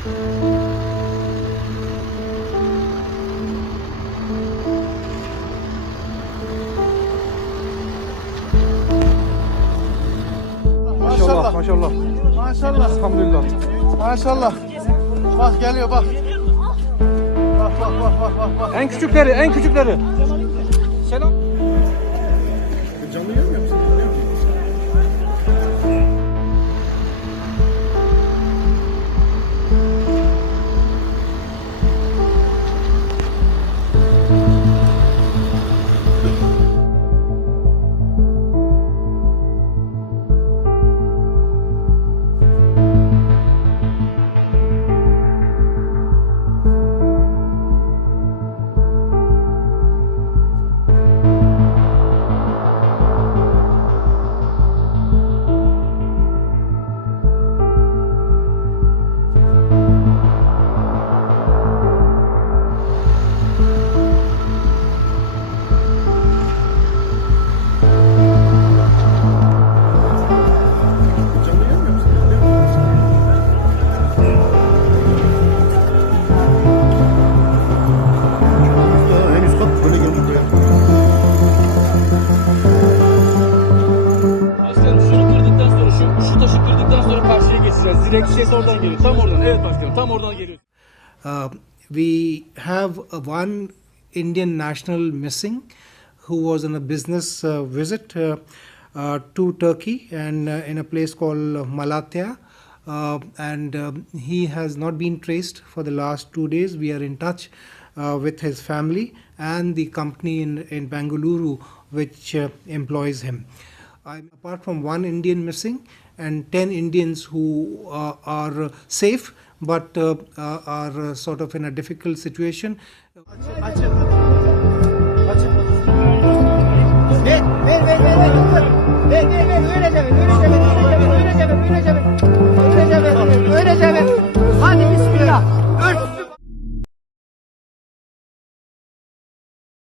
Maşallah, maşallah. Maşallah. Elhamdülillah. Maşallah. Bak geliyor bak. Bak bak bak bak bak bak. En küçükleri, en küçükleri. Selam. Canlı yayın mı yapıyorsun? Direkt ses oradan geliyor. Tam oradan. Evet başkanım. Tam oradan geliyor. We have one Indian national missing who was on a business visit to Turkey and in a place called Malatya. And he has not been traced for the last 2 days. We are in touch with his family and the company in Bengaluru which employs him. Apart from one Indian missing and 10 Indians who are safe but are sort of in a difficult situation. Açın.